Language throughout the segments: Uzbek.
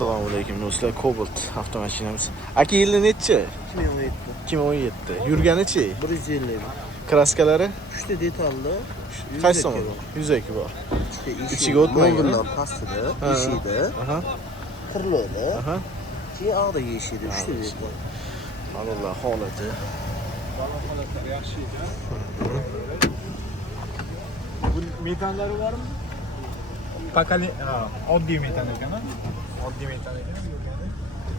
Assalomu alaykum do'stlar. Cobalt avtomashinamiz. Aka yili nechi? 2017. 2017. Yurganichi? 150. Kraskalari? 3 ta detalli. Qaysi tomon? 102 bor. İçiga o'tmagan. Bundan pastida, eshikda, Aha. qirloqda, Aha. keyin og'da eshikda 3 ta detal. Alloh holati. Yaxshi ekan. Bu metallari bormi? Pakali, oddiy metal ekan. Oddiy metal ekan.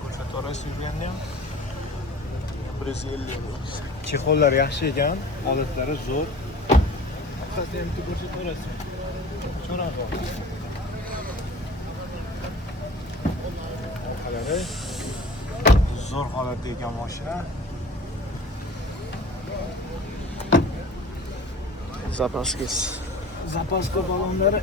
Ko'rsatvorasiz yurganda ham 150. Chexollar yaxshi ekan, holatlari zo'r. Qasdi ham ko'rsatvorasiz. Cho'radi. Orqalari zo'r holatda ekan mashina. Zapaska balonlari.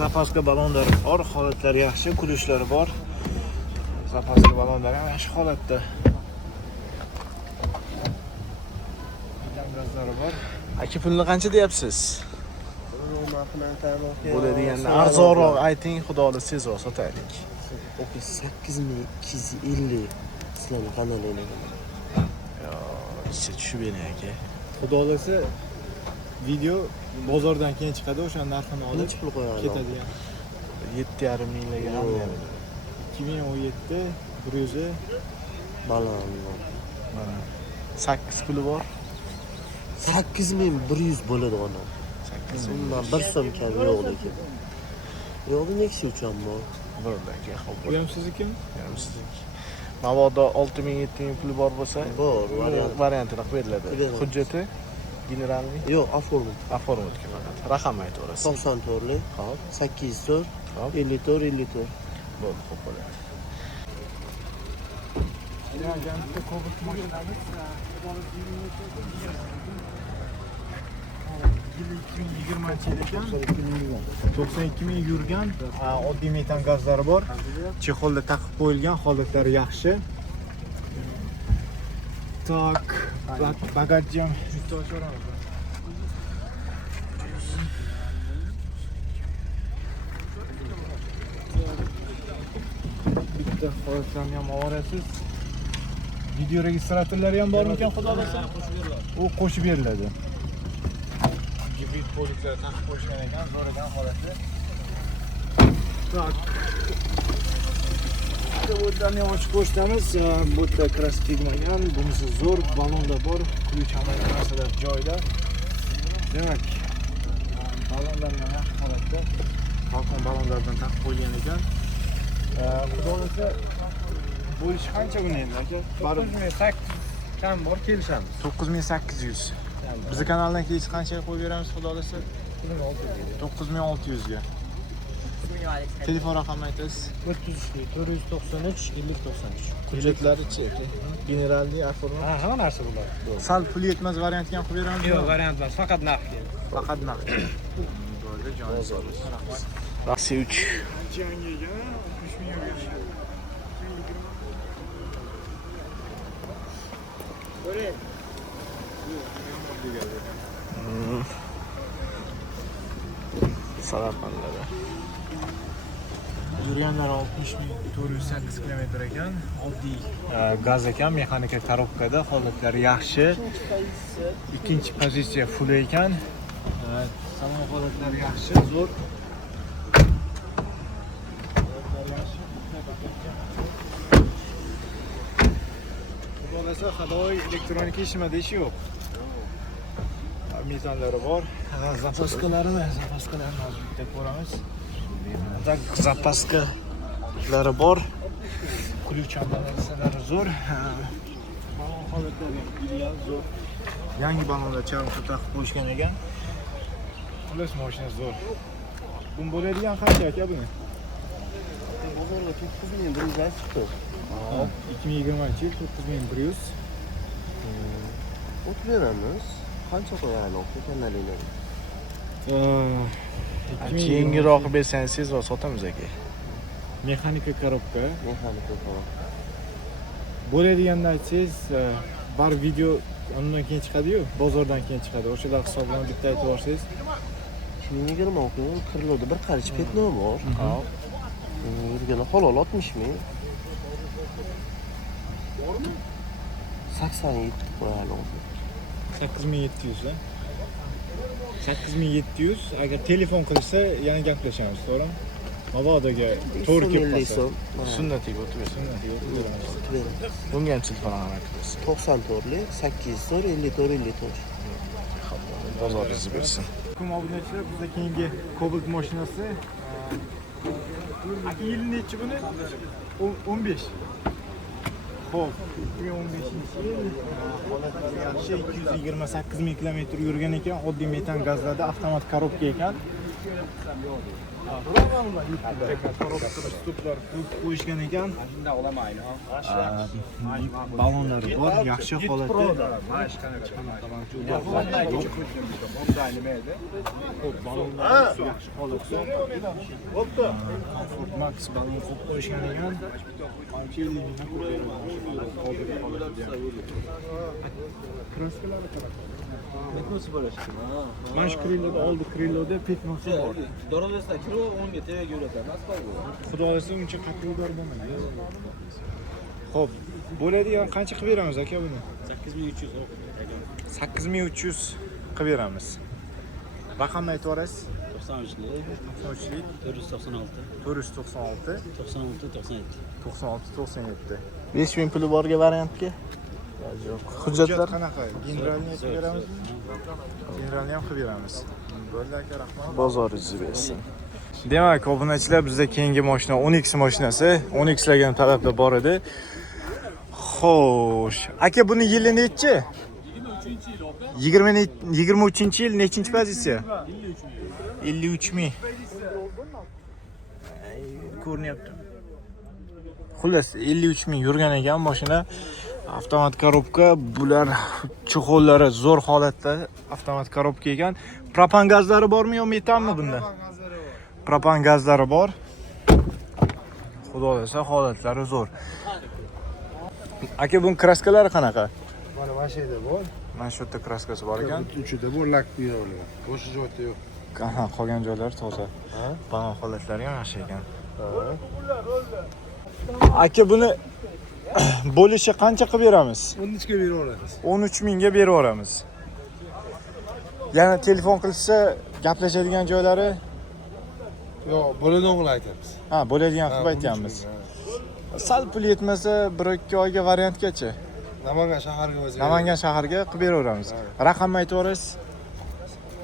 Zapaska balonlari bor, holatlari yaxshi, kulishlari bor. Zapaska balonlari ham yaxshi holatda. Gazlari bor. Aka pulni qancha deyapsiz? Bo'ladiganda arzonroq ayting, xudoga tezroq sotaylik. 8250 sizlarning kanalingizga. Siz tushib bering aka. Xudolasa video bozordan keyin chiqadi, o'sha narxini olib Necha pul qo'yadi? ketadi. 7,5 minglarga hamlaydi. 2017 100 Balon. Mana 8 puli bor. 8100 bo'ladi ona. 8 Bundan 1 so'm kam yo'q lekin. Yo'q, Nexia uchun bu. Birdagi xo'p. Bu ham siznikimi? Ham sizniki. Mabodo 6000-7000 puli bor bo'lsa, Bor, variantini qilib beriladi. Beriladi. Hujjati generalniy Yo'q, oformit. oformatga faqat. Raqam aytaverasiz. 94 lik. Xo'p, 804 xo'p. 54 54. Bo'ldi, xo'p bo'ladi. ekan. 92 ming yurgan, oddiy metan gazlari bor. Chexolda taqib qo'yilgan, holatlari yaxshi. Tak, bagajni ham bitta ochoramiz. Bitta holatlarni ham olasiz. Video registratorlari ham bormikan, xudo xolasa? U qo'shib beriladi. Gibrid poliklar taqib qo'yishgan ekan, zo'radan holati. Tak. Bo'tlarni ochib ko'rsatamiz. Bo'tda kras tegmagan, bunisi zo'r, balonda bor, ключ hamma narsalar joyida. Demak, balonlar ham yaxshi holatda. Balkon balonlardan taqib qo'ygan ekan. Xudo xolasa bu ish qancha buni endi aka? 9800 kam bor, kelishamiz. 9800. Bizi kanaldan keyin qanchaga qo'yib beramiz, xudo xolasa? 9600 ga. Telefon raqamini aytasiz. 493 5093. Hujjatlari-chi? Generalniy oformat. Ha, hamma narsa bo'ladi. Sal pul yetmas variantga ham qilib beramiz. Yo'q, variant emas, faqat narxga. Faqat naqd. Bo'ldi, Bozor. Rossiya 3. Jangiga 60 ming berishadi. Samarqandda. Yurganlar 60.408 km ekan. Oddiy gaz ekan, mexanika korobkada, holatlari yaxshi. Ikkinchi pozitsiya full ekan. Salon holatlari yaxshi, zo'r. Bo'lmasa, hadoy elektronika ishimada ishi yo'q. Metallari bor. Zapaskalarni hozir bitta ko'ramiz. Tak, zapaskalari bor. Ключ narsalari zo'r. Balon holatlari ham ideal, zo'r. Yangi balonlar charxga taqib qo'yishgan ekan. Xullas mashina zo'r. Bu bo'ladigan qancha aka buni? Bozorga 9100 chiqdi. Hop, 2020-yil 9100. O't beramiz. Qancha qo'yaylik kanalingizga? Keyingiroq bersangiz tezroq sotamiz aka. Mexanika korobka. Mexanika korobka. Bo'ladiganini aytsangiz, bar video undan keyin chiqadi-yu, bozordan keyin chiqadi. O'shalar hisobini bitta aytib yuborsangiz, 2020 o'quv Kirloda bir qarich petno bor. Hop. Yurgani halol 60 ming. 87 qo'yadi. 8700 ha. 8700 agar telefon qilsa yana gaplashamiz, to'g'rimi? Mabodoga to'g'ri kelib qolsa. Sunnatiga o'tib bersin. Bunga ham telefon qilamiz. 94 lik 804 54 54. Bozoringizni bersin. Hukum obunachilar bizda keyingi Cobalt mashinasi. Aka yili nechi buni? 15. Xo'p, 2015-yil holati yaxshi 228 ming kilometr yurgan ekan, oddiy metan gazlarda avtomat korobka ekan. Stoplar qo'yishgan ekan. Ballonlari bor, yaxshi holatda. Yaxshi holatda. Comfort Max ballon qo'yishgan ekan. Qancha yillik kraskalari qanaqa? Petnosi bor ekan. Mana shu Krilloda oldi Krilloda petnosi bor. Dorodasda kirib, unga tevaga yuratamiz, asfaltga. Xudo xohlasa uncha qattiq bo'lmaydi. Xo'p, bo'ladigan qancha qilib beramiz aka buni? 8300 8300 qilib beramiz. Raqamni aytib yuborasiz? 93lik 93lik 496 496 96 97. 96 97. 5000 puli borga variantga? Yo'q. Hujjatlar qanaqa? Generalni aytib beramizmi? Generalni ham qilib beramiz. Bo'ldi aka, rahmat. bozoringizni bersin. Demak, obunachilar bizda keyingi mashina 10X mashinasi. 10Xlarga talablar bor edi. Xo'sh, aka buni yili nechi? 23-yil nechinchi pozitsiya? 53 ming. Ko'rinyapti. Xullas 53 ming yurgan ekan mashina. Avtomat korobka, bular chexollari zo'r holatda avtomat korobka ekan. Propan gazlari bormi yo metanmi bunda? Propan gazlari bor. Xudo xolasa holatlari zo'r. Aka buning kraskalari qanaqa? Mana mashina bor. Mana shu yerda kraskasi bor ekan. Uchida bor lak buyurilgan. Boshqa joyda yo'q. Aha, qolgan joylari toza. Balon holatlari ham yaxshi ekan. Aka buni bo'lishi qancha qilib beramiz? 13 ga berib olamiz. 13 mingga berib yuboramiz. Yana telefon qilsa gaplashadigan joylari? Yo'q, bo'ladigan qilib aytamiz. Ha, bo'ladigan qilib aytamiz. Sal pul yetmasa 1-2 oyga variantgacha. Namangan shaharga o'zi. Namangan shaharga qilib beraveramiz. Raqamni aytib yuborasiz?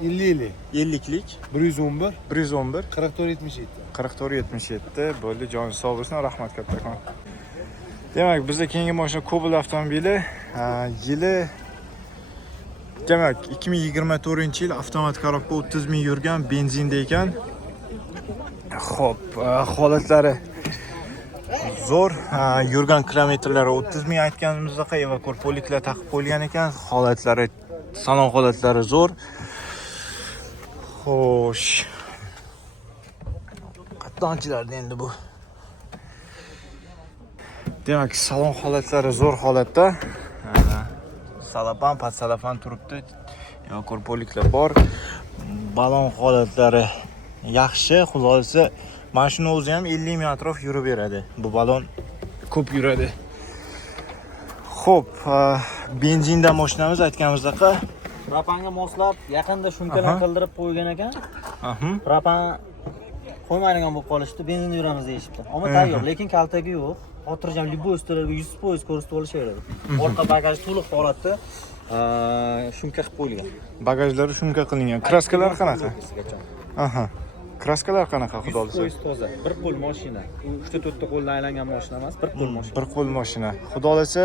50 50lik 111 111 4477. 4477 bo'ldi. Joningiz sog' bo'lsin. Rahmat kattakon. Demak, bizda keyingi mashina Cobalt avtomobili. Yili demak 2024-yil avtomat korobka 30 ming yurgan, benzinda ekan. Xo'p, holatlari zo'r. Yurgan kilometrlari 30 ming aytganimizda evakor poliklar taqib qo'yilgan ekan. Holatlari, salon holatlari zo'r. Xo'sh. Qatnonchilarda endi bu. Demak, salon holatlari zo'r holatda. Salafan, patsalafan turibdi. Evakor poliklar bor. Balon holatlari yaxshi. Xulosa mashina o'zi ham 50 ming atrof yurib beradi. Bu balon ko'p yuradi. Xo'p, benzinda mashinamiz aytganimizdek, Propanga moslab yaqinda shumkalar qildirib qo'ygan ekan. Propan qo'ymaydigan bo'lib qolishdi, benzinda yuramiz deyishibdi. Ammo tayyor, lekin kaltagi yo'q. Xotirjam liboy ustilarga 100% ko'rsatib olishaveradi. Orqa bagaj to'liq holatda shumka qilib qo'yilgan. bagajlari shunga qilingan. Kraskalar qanaqa? Aha. Kraskalar qanaqa, xudo xolasa? Toza, bir qo'l mashina. 3-4 ta qo'ldan aylangan mashina emas, bir qo'l mashina. Bir qo'l mashina. Xudo xolasa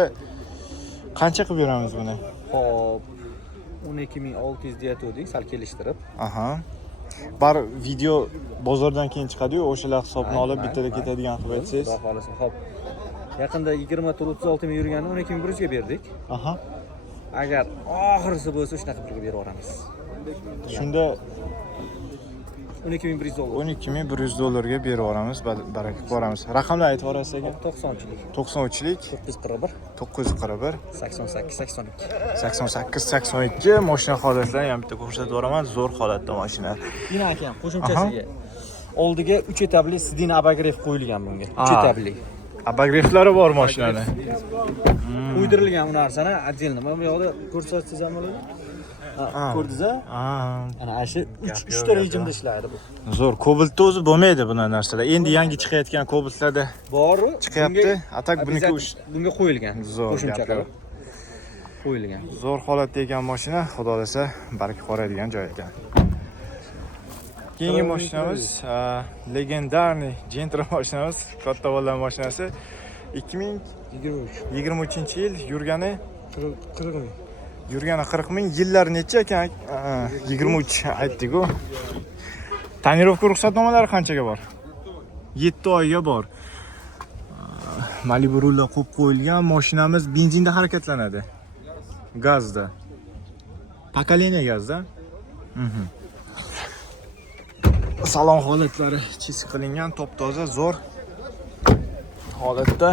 qancha qilib beramiz buni? Xo'p, 12600 deyatdik, sal kelishtirib. Aha. Bar video bozordan keyin chiqadi-yu, o'shalar hisobni olib bittada ketadigan qilib aytsangiz. Xudo xolasa, xo'p. Yaqinda 20-36 ming yurganini 12100 ga berdik. Aha. Agar oxirisi bo'lsa shunaqa pulga berib yuboramiz. Shunda $12.100. $12.100 berib yuboramiz, baraka qilib yuboramiz. Raqamlar aytib yuborasiz aka? 90'chilik. 93lik 941 941 88 82. 88 82 mashina holatlarini ham bitta ko'rsatib yuboraman. Zo'r holatda mashina. Yine aka qo'shimchasiga oldiga 3 etapli Sidin abagrev qo'yilgan bunga. 3 Aa. etapli. Abagreftları bor mashinani. Qo'ydirilgan bu narsani отдельно. Mana bu yoqda ko'rsatsangiz ham bo'ladi. Ko'rdingiz-a? Ana shu 3 ta rejimda ishlaydi bu. Zo'r. Kobaltda o'zi bo'lmaydi buna narsalar. Endi yangi chiqayotgan kobaltlarda Bor. chiqyapti. Atak buniki bunga qo'yilgan. Zo'r Qo'shimcha gap yo'q. qilib qo'yilgan. Zo'r holatda ekan mashina, xudo xolasa baraka qoradigan joy ekan. Keyingi mashinamiz legendarniy Gentra mashinamiz, katta bolalar mashinasi 2023-yil yurgani 40 ming. Yurgani 40 ming, yillari necha ekan? 23 aytdik-ku. Tonirovka ruxsatnomalari qanchaga bor? 7 oyga bor. Malibu rullar qo'yib qo'yilgan, mashinamiz benzinda harakatlanadi. Gazda. Pokoleniya gazda. Salon holatlari chiz qilingan, top-toza, zo'r holatda.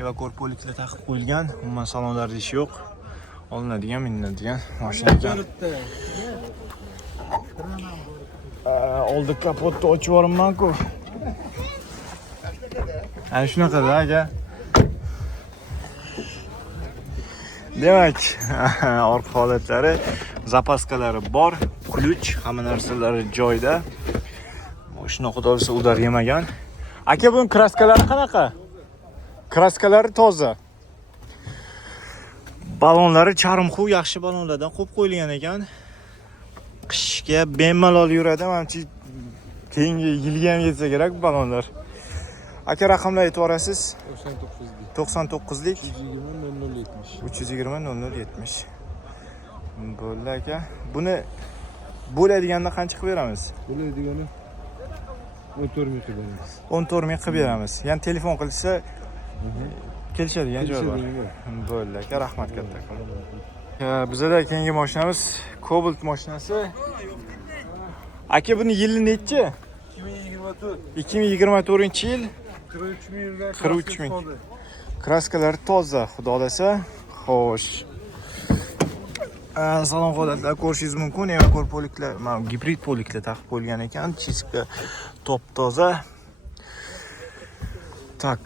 Evakor poliklar taqib qo'yilgan, umuman salonlarda ish yo'q. Olinadigan, minadigan mashina ekan. Oldi kapotni ochib yuboraman-ku. Ana shunaqada aka. Demak, orqa holatlari, zapaskalari bor, ключ, hamma narsalari joyida. Mashina xudo bilsa udar yemagan. Aka, buning kraskalari qanaqa? Kraskalari toza. Balonlari charmxu yaxshi balonlardan qo'yib qo'yilgan ekan. Qishga bemalol yuradi, menimcha keyingi yilga ham yetsa kerak balonlar. Aka, raqamlar aytib yuborasiz? 99lik 320 0070. Bo'ldi aka. Buni bo'ladiganda qancha qilib beramiz? Bo'ladigani 14 ming qilib beramiz. 14 ming qilib beramiz. Ya'ni telefon qilsa kelishadigan joy bor. Bo'ldi aka, rahmat kattakon. Bizda keyingi mashinamiz Cobalt mashinasi. Aka, buni yili necha? 2024-yil 43 ming yurgan. 43 ming. Kraskalari toza, xudo xolasa. Xo'sh. Salon holatlar ko'rishingiz mumkin. Evakor poliklar, mana gibrid poliklar taqib qo'yilgan ekan. Chiska top toza. Tak.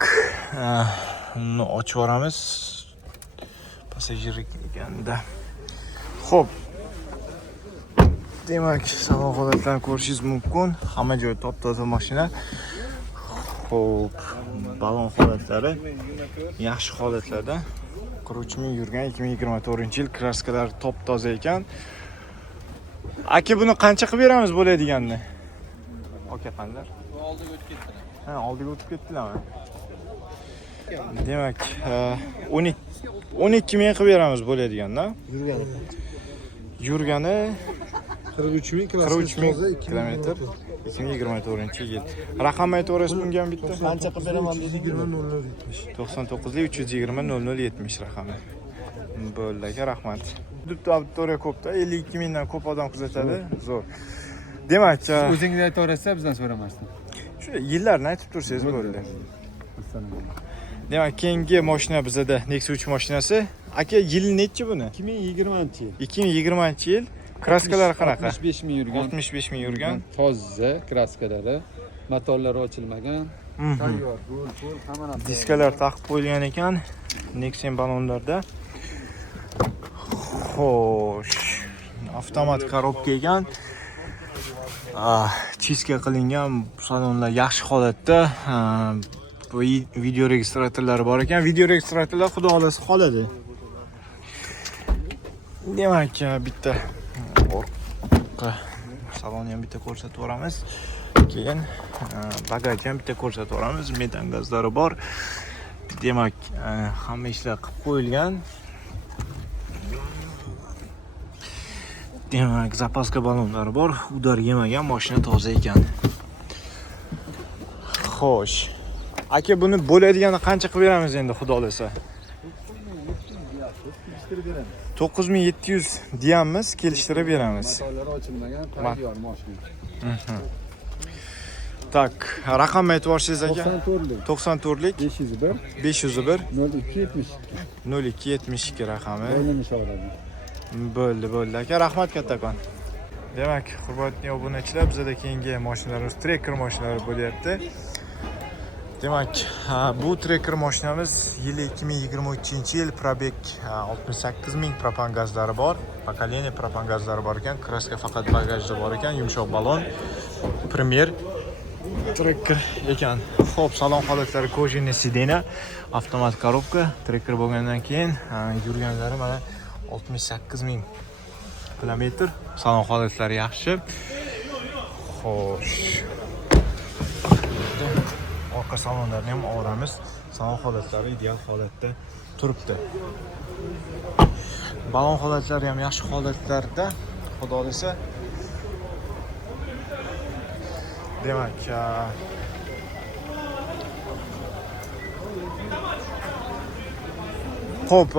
Uni ochib yuboramiz. Passajir ekanda. Xo'p. Demak, salon holatlarini ko'rishingiz mumkin. Hamma joy top toza mashina. Xo'p, balon holatlari yaxshi holatlarda. 43 ming yurgan 2024-yil, kraskalari top toza ekan. Aka, buni qancha qilib beramiz bo'ladiganini? Aka, qanday? Oldiga o'tib ketdilar. Ha, oldiga o'tib ketdilarmi? Demak, 12 ming qilib beramiz bo'ladigandan. Yurgani 43 ming 43 ming kilometr 2024-yil. Raqam aytib o'rasiz bunga ham bitta. Qancha qilib beraman dedi? 20 99lik 320 0070 raqami. Bo'ldi aka, rahmat. Hududda auditoriya ko'pda, 52 mingdan ko'p odam kuzatadi. Zo'r. Demak, O'zingiz aytaverasiz, bizdan so'ramasdan. shu yillarni aytib tursangiz bo'ldi. Demak, keyingi mashina bizda Nexus 3 mashinasi. Aka, yil nechi buni? 2020-yil. 2020-yil. Kraskalari qanaqa? 65 ming yurgan. 65 ming yurgan. Toza kraskalari, motorlari ochilmagan. Tayyor, pul, hamma narsa. Diskalar taqib qo'yilgan ekan Nexen balonlarda. Xo'sh, avtomat korobka ekan. Chiska qilingan salonlar yaxshi holatda. Bu video registratorlari bor ekan. Video registratorlar xudo xolasa qoladi. Demak, bitta orqa salonni ham bitta ko'rsatib o'ramiz. Keyin bagajni ham bitta ko'rsatib o'ramiz. Metan gazlari bor. Demak, hamma ishlar qilib qo'yilgan. Demak, zapaska balonlari bor. Udar yemagan, mashina toza ekan. Xo'sh. Aka, buni bo'ladigani qancha qilib beramiz endi, xudo xolasa? 9700 deyamiz, kelishtirib beramiz. Motorlari ochilmagan, tayyor mashina. Tak, raqamni aytib yuborsangiz aka. 94lik 94lik 501 501 0272 0272 raqami. Oylanish oladi. Bo'ldi aka, rahmat kattakon. Demak, hurmatli obunachilar, bizda keyingi mashinalarimiz trekker mashinalari bo'lyapti. Demak, bu trekker mashinamiz yili 2023-yil, probeg 68 000, propan gazlari bor, pokoleniya propan gazlari bor ekan, kraska faqat bagajda bor ekan, yumshoq balon, premier trekker ekan. Xo'p, salon holatlari kojinniy sidena, avtomat korobka, trekker bo'lgandan keyin yurganlari mana 68 000 kilometr. Salon holatlari yaxshi. Xo'sh. Orqa salonlarni ham olamiz. Salon holatlari ideal holatda turibdi. Balon holatlari ham yaxshi holatlarda, xudo xolasa. Demak, xo'p,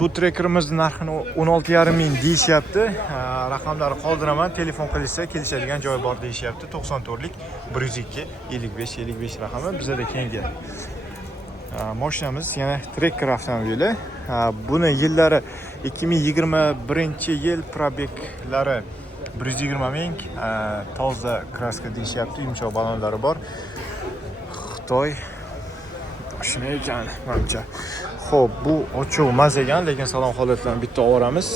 bu trekkerimizni narxini 16,5 ming deyishyapti. Raqamlarni qoldiraman, telefon qilishsa kelishadigan joy bor deyishyapti. 94lik 102 55 raqami. Bizda keyingi mashinamiz yana trekker avtomobili. Buni yillari 2021-yil, probeglari 120 ming, toza kraska deyishyapti, yumshoq balonlari bor. Xitoy mashina ekan, menimcha. Xo'p, bu ochiq emas ekan, lekin salon holatlarini bitta olamiz.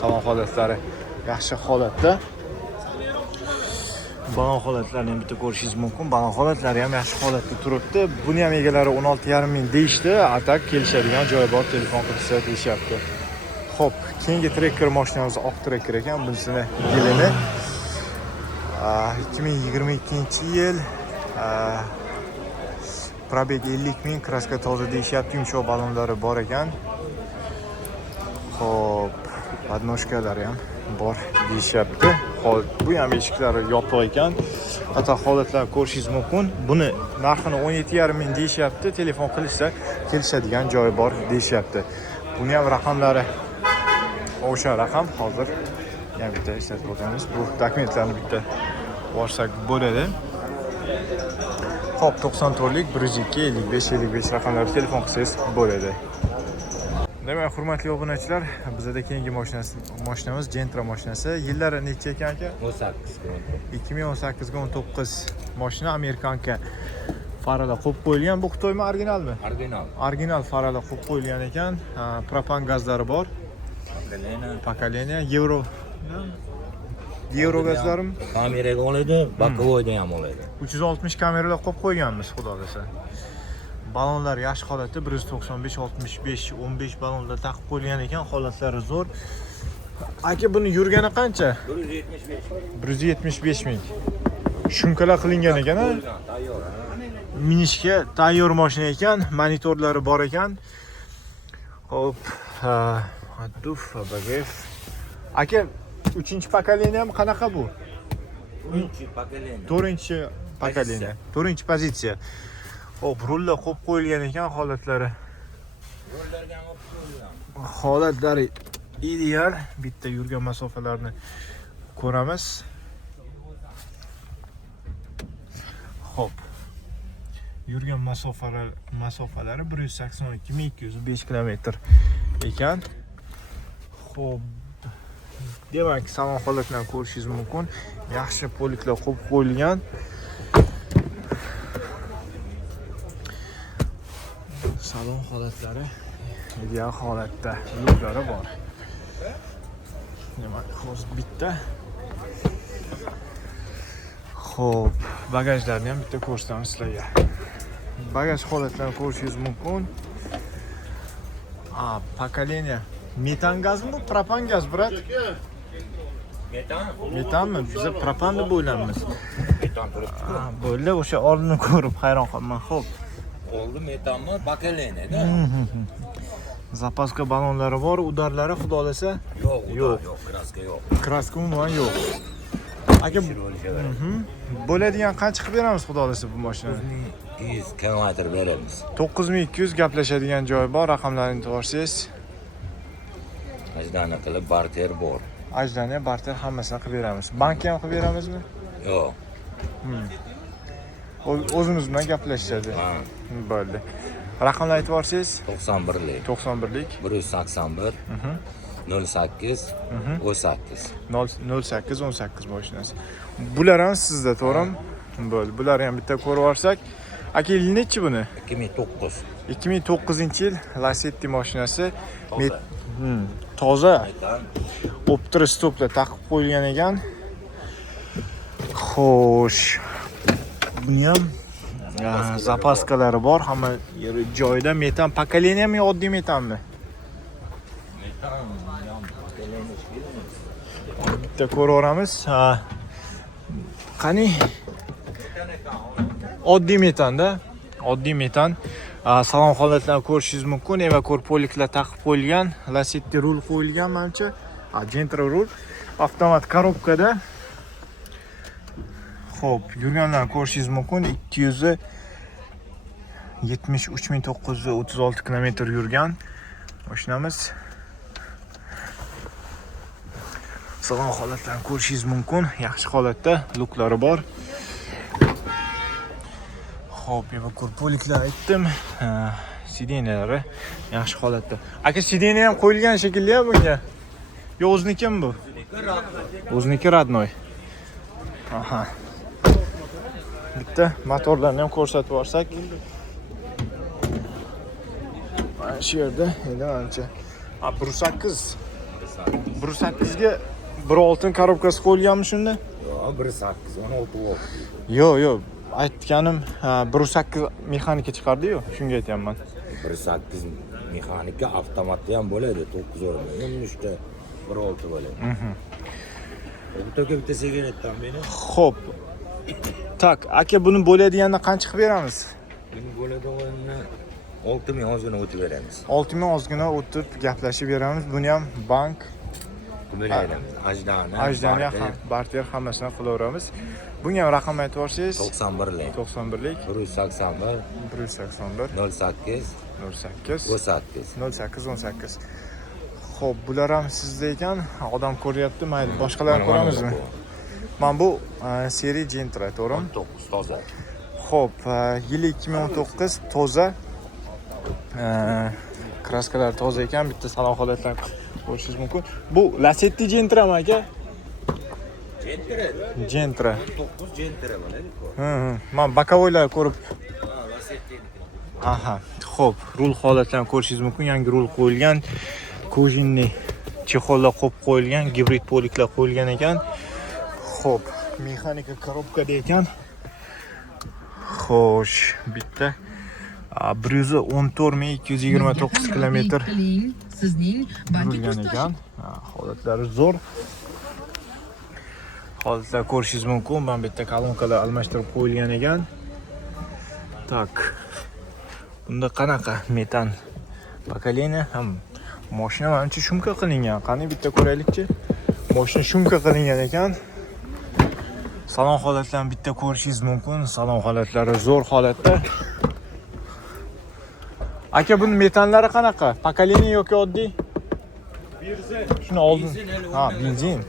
Salon holatlari yaxshi holatda. Balon holatlarini ham bitta ko'rishingiz mumkin. Balon holatlari ham yaxshi holatda turibdi. Buni ham egalari 16,5 ming deyishdi. Atak kelishadigan joyi bor, telefon qilsa deyishyapti. Xo'p, keyingi trekker mashinamiz oq trekker ekan. Bunisini yilini 2022-yil, probeg 50 ming, kraska toza deyishyapti, yumshoq balonlari bor ekan. Xo'p, podnoshkalari ham bor deyishyapti. Hol, bu ham eshiklari yopiq ekan. Qator holatlarni ko'rishingiz mumkin. Buni narxini 17,5 ming deyishyapti. Telefon qilishsa kelishadigan joyi bor deyishyapti. Buni ham raqamlari o'sha raqam hozir yana bitta eslatib o'tamiz. Bu dokumentlarni bitta borsak bo'ladi. Xo'p, 94lik 102 55 raqamlarga telefon qilsangiz bo'ladi. Demak, hurmatli obunachilar, bizda keyingi mashinamiz Gentra mashinasi. Yillari necha ekan aka? 2018-19 mashina, amerikanka faralar qo'yib qo'yilgan. Bu Xitoymi, originalmi? Original faralar qo'yib qo'yilgan ekan. Propan gazlari bor. Pokoleniya Euro gazlarimi? Kameraga oladi, bokovoyda ham oladi. 360 kameralar qo'yib qo'yganmiz, xudo xolasa. Balonlar yaxshi holatda, 195, 65, 15 balonlar taqib qo'yilgan ekan, holatlari zo'r. Aka, buni yurgani qancha? 175 ming. Shumkalar qilingan ekan, ha? Minishga tayyor mashina ekan, monitorlari bor ekan. Hop, Duf bagaj. Aka, 3-pokoleniyami qanaqa bu? 4-pokoleniya. 4-pozitsiya. Hop, rullar qo'yib qo'yilgan ekan, holatlari. Holatlari ideal. Bitta yurgan masofalarni ko'ramiz. Hop. Yurgan masofalari 182.205 kilometr ekan. Xo'p. Demak, salon holatlarini ko'rishingiz mumkin. Yaxshi poliklar qo'yib qo'yilgan. Salon holatlari ideal holatda, yo'llari bor. Demak, hozir bitta. Xo'p, bagajlarni ham bitta ko'rsatamiz sizlarga. Bagaj holatlarini ko'rishingiz mumkin. Pokoleniya metan gazmi, propan gaz, brat? Metanmi? Biz propan deb o'ylaymiz. Metan turibdi. Bo'ldi, o'sha oldini ko'rib hayron qolman. Xo'p. Oldi metanmi, pokoleniyada. Zapaska balonlari bor, udarlari xudo xolasa Yo'q, kraska yo'q. Kraska umuman yo'q. Aka, bo'ladigan qancha qilib beramiz xudo xolasa bu mashinani? 100 kilometr beramiz. 9200 gaplashadigan joy bor, raqamlarini to'g'risiz. Ajdana qilib barter bor. Ajdana, barter hammasini qilib beramiz. Bankka ham qilib beramizmi? Yo'q. O'zimiz bilan gaplashishadi. Ha. Bo'ldi. Raqamni aytib yuborsangiz? 91lik. 91lik 181 08 18. 08 18 mashinasi. Bular ham sizda, to'g'rimi? Bo'ldi. Bularni ham bitta ko'rib olsak. Aka, yil nechi buni? 2009. 2009-yil Lacetti mashinasi. Toza. Optra stoplar taqib qo'yilgan ekan. Xo'sh. Buni ham zapaskalari bor, hamma yeri joyida. Metan pokoleniyami, oddiy metanmi? Bitta ko'raveramiz. Qani? Oddiy metanda, oddiy metan. Salon holatlarni ko'rishingiz mumkin. Eva korpoliklar taqib qo'yilgan, Lacetti rul qo'yilgan menimcha. Gentra rul, avtomat korobkada. Xo'p, yurganlarni ko'rishingiz mumkin. 273.936 km yurgan mashinamiz. Salon holatlarni ko'rishingiz mumkin. Yaxshi holatda, luklari bor. Xo'p, eva korpoliklar aytdim. Sidenalari yaxshi holatda. Aka, sidena ham qo'yilgan shekilli bunga. Yo, o'znikimi bu? O'zniki radnoy. Aha. Bitta motorlarni ham ko'rsatib yuborsak. Mana shu yerda endi ancha. 1.8. 1.8 ga bir oltin korobkasi qo'yilganmi shunda? Yo'q, 1.8, 16 volt. Yo'q. Aytganim 1.8 mexanika chiqardi-yu, shunga aytayapman. 1.8 mexanika avtomatda ham bo'ladi, 9 o'rinli. 13 ta 1.6 bo'ladi. Bitta sigaretdan meni. Xo'p. Tak, aka, buni bo'ladiganini qancha qilib beramiz? Buni bo'ladiganini 6000 ozgina o'tib beramiz. 6000 ozgina o'tib gaplashib beramiz. Buni ham bank To'layamiz. ajdani ham barter hammasini qilaveramiz. Bunga ham raqam aytib yuborsangiz? 91lik. 91lik 181 181 08 08 18. 08 18. Xo'p, bular ham sizda ekan. Odam ko'ryapti, mayli, boshqalarni ko'ramizmi? Mana bu seriya Gentra, to'g'rimi? 19 toza. Xo'p, yili 2019 toza. Kraskalar toza ekan, bitta salon holatlarni ko'rishingiz mumkin. Bu Lacetti Gentrami aka? Gentra. 9 Gentra bo'ladi-ku. Men bakovoylar ko'rib. Aha. Xo'p, rul holatlarini ko'rishingiz mumkin. Yangi rul qo'yilgan. Kojinli chexollar qo'yib qo'yilgan, gibrid poliklar qo'yilgan ekan. Xo'p, mexanika korobkada ekan. Xo'sh, bitta 114.229 km sizning yurgan ekan. Holatlari zo'r. Holatlar ko'rishingiz mumkin. Men bitta kolonkalar almashtirib qo'yilgan ekan. Tak. Bunda qanaqa metan pokoleniya ham mashina menimcha shumka qilingan. Qani bitta ko'raylikchi. Mashina shumka qilingan ekan. Salon holatlarini bitta ko'rishingiz mumkin. Salon holatlari zo'r holatda. Aka, buni metanlari qanaqa? Pokoleniya yoki oddiy? Benzin. Shuni oldin. Ha, benzin.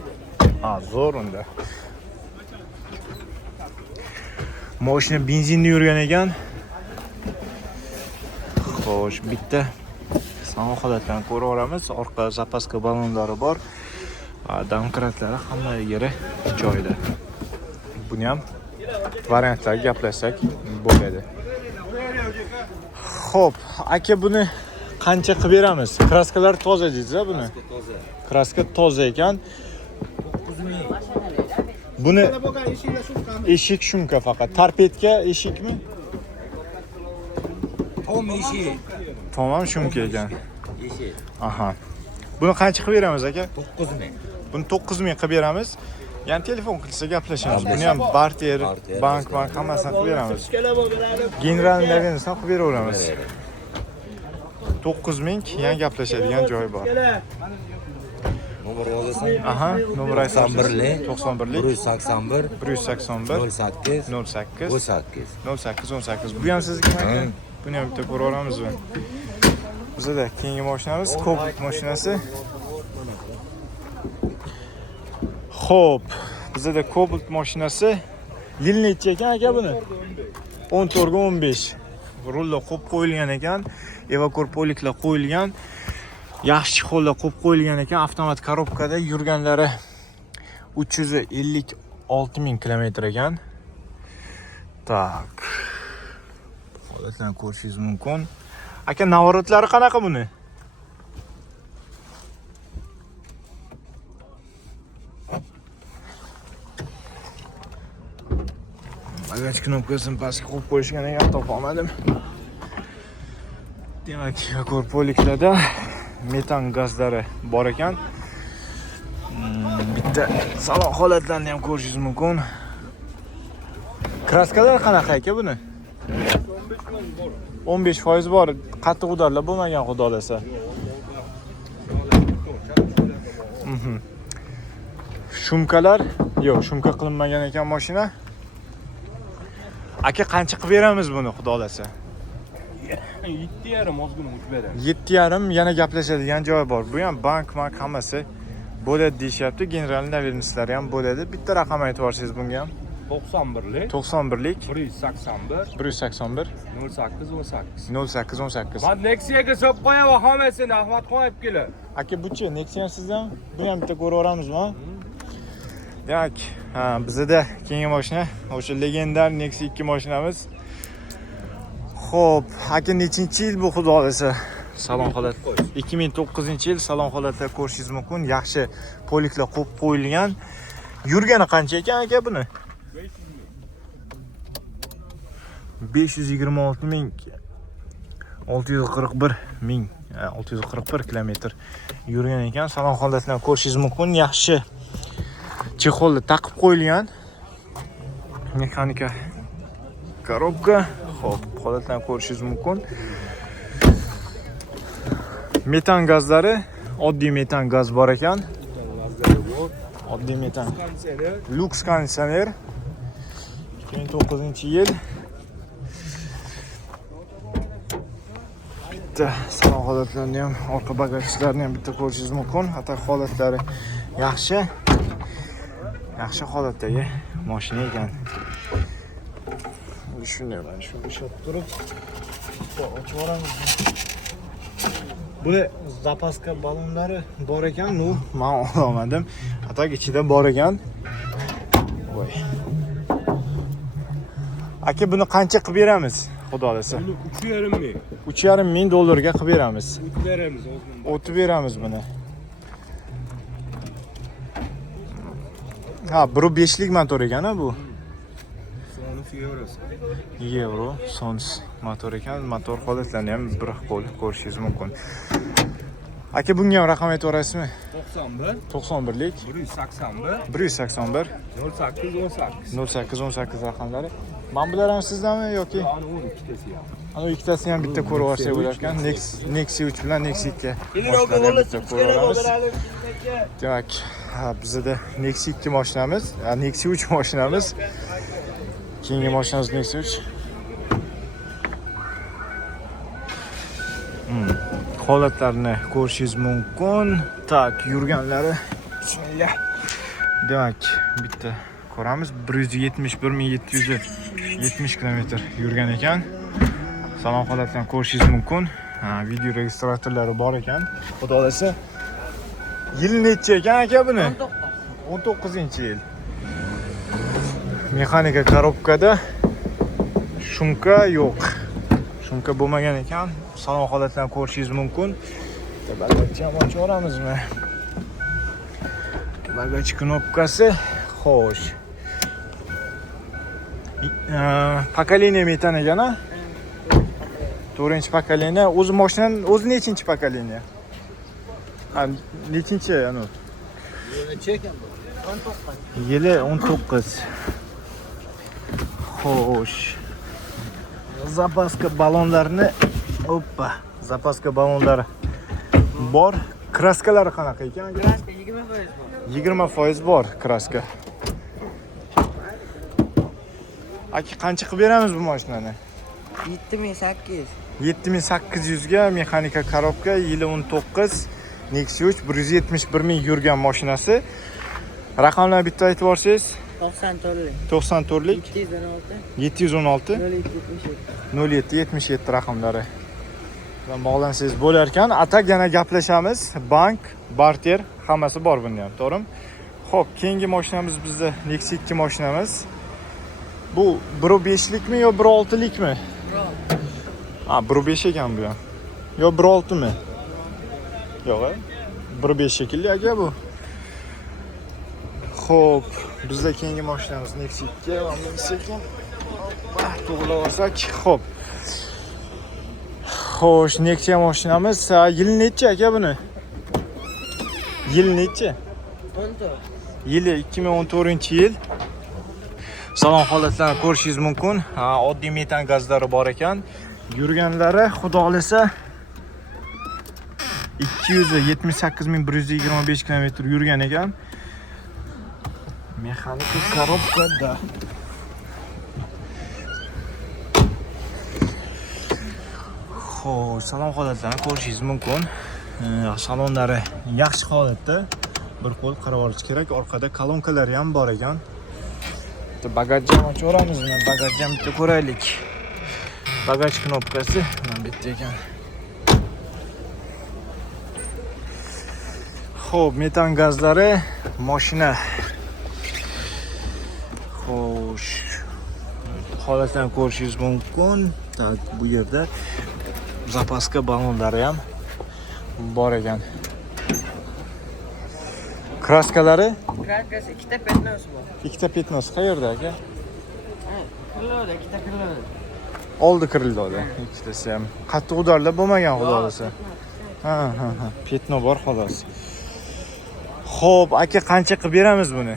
Ha, zo'r unda. Mashina benzinda yurgan ekan. Xo'sh, bitta salon holatlarini ko'raveramiz. Orqa zapaska balonlari bor. Domkratlari hamma yeri joyida. Buni ham variantlarga gaplashsak bo'ladi. Xo'p, aka, buni qancha qilib beramiz? Kraskalar toza deysiz-a buni? Kraska toza ekan. Buni eshik shumka faqat. Tarpetka eshikmi? Tom eshik. Tamam, shumka ekan. Eshik. Aha. Buni qancha qilib beramiz aka? 9000. Buni 9000 qilib beramiz. Yani telefon qilsa gaplashamiz. Buni ham barter, bank hammasini qilib beramiz. Generallarni qilib beraveramiz. 9000 yana gaplashadigan joyi bor. Nomer olasan. Aha, nomer aytsam 91lik 181 181 08 08 18. 0818. Bu ham siznikimi aka? Buni ham bitta ko'raveramizmi? Bizda keyingi mashinamiz Cobalt mashinasi. Xo'p, Bizda Cobalt mashinasi yil necha ekan aka buni? 14 ga 15. Rullar qo'yib qo'yilgan ekan, evakuatorliklar qo'yilgan. Yaxshi holda qo'yib qo'yilgan ekan. Avtomat korobkada yurganlari 356 000 kilometr ekan. Tak. Holatlarni ko'rishingiz mumkin. Aka, navaratlari qanaqa buni? Bagaj knopkasini pastga qo'yib qo'yishgan ekan, topa olmadim. Demak, korpoliklarda metan gazlari bor ekan. Bitta salon holatlarini ham ko'rishingiz mumkin. Kraskalar qanaqa aka buni? 15% bor. Qattiq udarlar bo'lmagan, xudo olasa. Shumkalar, yo'q, shumka qilinmagan ekan mashina. Aka, qancha qilib beramiz buni, xudo olasa? 7,5 ozgina uch beradi. 7,5 yana gaplashadigan joyi bor. Bu ham bank hammasi bo'ladi deyishyapti. General navirnislari ham bo'ladi. Bitta raqam aytib yuborsangiz bunga ham. 91lik, 91lik 181, 181 0818. 0818. Men Nexia'ga so'p qo'yaman, hammasini Ahmadxon olib keladi. Aka, buchi Nexia sizdan? Buni ham bitta ko'rib oramizmi? Demak, bizda keyingi mashina o'sha legendar Nexia 2 mashinamiz. Xo'p, aka, nechinchi yil bu, xudo olasa? Salon holat 2009-yil salon holatda ko'rishingiz mumkin. Yaxshi poliklar qo'yib qo'yilgan. Yurgani qancha ekan aka buni? 526 000 641 000 641 kilometr yurgan ekan. Salon holatlarini ko'rishingiz mumkin. Yaxshi chexolni taqib qo'yilgan. Mexanika korobka. Xo'p, holatlarni ko'rishingiz mumkin. Metan gazlari, oddiy metan gaz bor ekan. Oddiy metan. Lux konditsioner. 2009-yil. Bitta salon holatlarini ham, orqa bagajlarini ham bitta ko'rishingiz mumkin. Atak holatlari yaxshi. Yaxshi holatdagi mashina ekan. Shunday mana shuni ishlatib turib, ochib yuboramiz. Buni zapaska balonlari bor ekan, men olmadim. Atak ichida bor ekan. Voy. Aka, buni qancha qilib beramiz, xudo olasa? 3,5 ming. 3,5 ming dollarga qilib beramiz. Beramiz. O'tib beramiz buni. Ha, 1.5lik motor ekan bu. Euro Sons motor ekan. Motor holatlarini ham bir qo'l ko'rishingiz mumkin. Aka, bunga ham raqam aytib yuborasizmi? 91, 91lik 181, 181 0818. 0818 raqamlari. Men bular ham sizdanmi yoki? Ana 12tasi ham. Ana ikkitasini ham bitta ko'rib olsak bo'lar ekan. Nexia 3 bilan Nexia 2 mashinalarni bitta ko'rib olamiz. Demak, bizda Nexia 2 mashinamiz, Nexia 3 mashinamiz. Keyingi mashinamiz Nexia 3. Holatlarini ko'rishingiz mumkin. Tak, yurganlari. Bismillah. Demak, bitta ko'ramiz. 171 770 kilometr yurgan ekan. Salon holatlarini ko'rishingiz mumkin. Video registratorlari bor ekan. Xudo olasa. Yil necha ekan aka buni? 19-yil. Mexanika korobkada shumka yo'q. Shumka bo'lmagan ekan. Salon holatlarini ko'rishingiz mumkin. Bagajni ham ochib yuboramizmi? Bagaj knopkasi. Xo'sh. Pokoleniya metan ekan-a? 4-pokoleniya. O'zi mashinaning o'zi nechinchi pokoleniya? Nechinchi anu? Yili 19. Xo'sh. Zapaska balonlarini, oppa, zapaska balonlari bor. Kraskalari qanaqa ekan? Kraska 20% bor. 20% bor kraska. Aka, qancha qilib beramiz bu mashinani? 7800. 7800 ga mexanika korobka, yili 19, Nexia 3 171 ming yurgan mashinasi. Raqamlarni bitta aytib yuborsangiz. 94lik 94lik 716 716 0777 0777 raqamlari bilan bog'lansangiz bo'lar ekan. Atak yana gaplashamiz. Bank, barter hammasi bor bunda ham, to'g'rimi? Xo'p, keyingi mashinamiz bizda Nexia 2 mashinamiz. Bu 1.5likmi yo 1.6likmi? Ha, 1.5 ekan bu ham. Yo 1.6mi? Yo'q, 1.5 shekilli aka bu. Xo'p, bizda keyingi mashinamiz Nexia 2 va sekin to'g'rilab olsak, xo'p. Xo'sh, Nexia mashinamiz yil necha aka buni? Yil necha? 14 Yili 2014-yil. Salon holatlarini ko'rishingiz mumkin. Oddiy metan gazlari bor ekan. Yurganlari xudo xolasa 278.125 km yurgan ekan. Mexanika korobkada. Xo'sh, salon holatlarini ko'rishingiz mumkin. Salonlari yaxshi holatda. Bir qo'l qarab olish kerak. Orqada kolonkalari ham bor ekan. Bagajni ham ochaveramizmi? Bagajni ham bitta ko'raylik. Bagaj knopkasi mana bitta ekan. Xo'p, metan gazlari, mashina. Xo'sh. Holatdan ko'rishingiz mumkin. Bu yerda zapaska balonlari ham bor ekan. Kraskalari? Kraskasi ikkita petnosi bor. Ikkita petnos qayerda aka? Kirloda, ikkita kirloda. Oldi kirildi. Ikkitasi ham. Qattiq udarlar bo'lmagan xudo xolasa. Ha. Petno bor xolos. Xo'p, aka qancha qilib beramiz buni?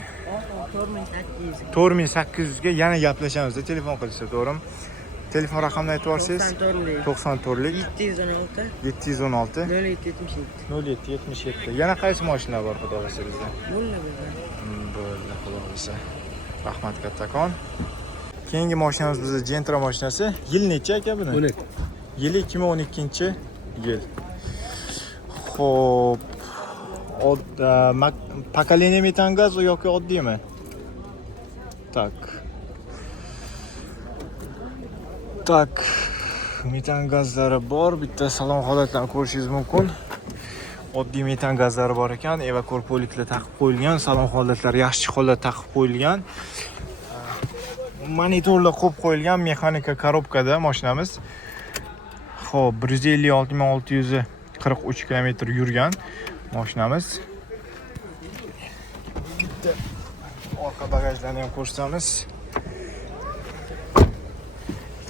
4800. 4800 ga yana gaplashamiz, telefon qilishsa, to'g'rimi? Telefon raqamini aytib yuborsangiz. 94lik 716 0777. Yana qaysi mashina bor xudo xolasa bizda? Bo'ldi, xudo xolasa. Rahmat kattakon. Keyingi mashinamiz bizda Gentra mashinasi. Yil necha aka buni? 12. Yili 2012-yil. Xo'p. Pokolение metan gaz yoki oddiymi? Tak. Metan gazlari bor. Bitta salon holatlarini ko'rishingiz mumkin. Oddiy metan gazlari bor ekan. Evakor poliklar taqib qo'yilgan. Salon holatlari yaxshi holatda taqib qo'yilgan. Monitorlar qo'yib qo'yilgan. Mexanika korobkada mashinamiz. Xo'p, 156.643 km yurgan mashinamiz. Bitta orqa bagajlarni ham ko'rsatamiz.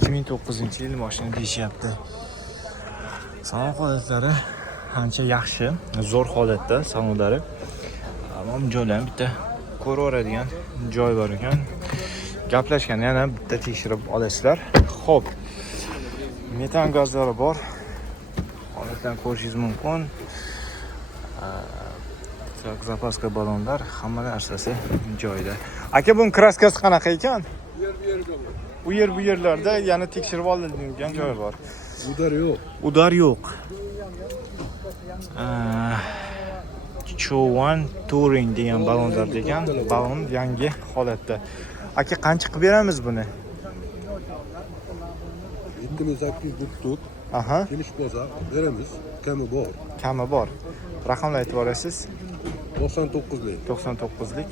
2009-yil mashina deyishyapti. Salon holatlari ancha yaxshi, zo'r holatda salonlari. Ammo joylar bitta ko'raveradigan joy bor ekan. Gaplashgan yana bitta tekshirib olasizlar. Xo'p. Metan gazlari bor. Holatdan ko'rishingiz mumkin. Zapaska balonlar, hamma narsasi joyida. Aka, buning kraskasi qanaqa ekan? Bu yerlarda yana tekshirib olinadigan joy bor. Udar yo'q. Chowan Touring degan balonlar degan. Balon yangi holatda. Aka, qancha qilib beramiz buni? 7800 tutdik. Aha. Kelish bo'lsa beramiz. Kami bor. Raqamni aytib yuborasiz. 99lik 99lik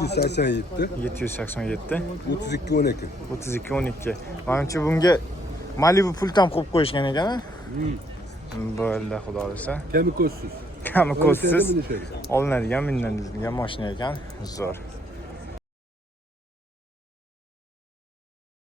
787 787 3212. 3212. Menimcha bunga Malibu pultam qo'yib qo'yishgan ekan. Bo'ldi, xudo xolasa. Kami ko'zsiz. Olinadigan, minadigan mashina ekan. Zo'r.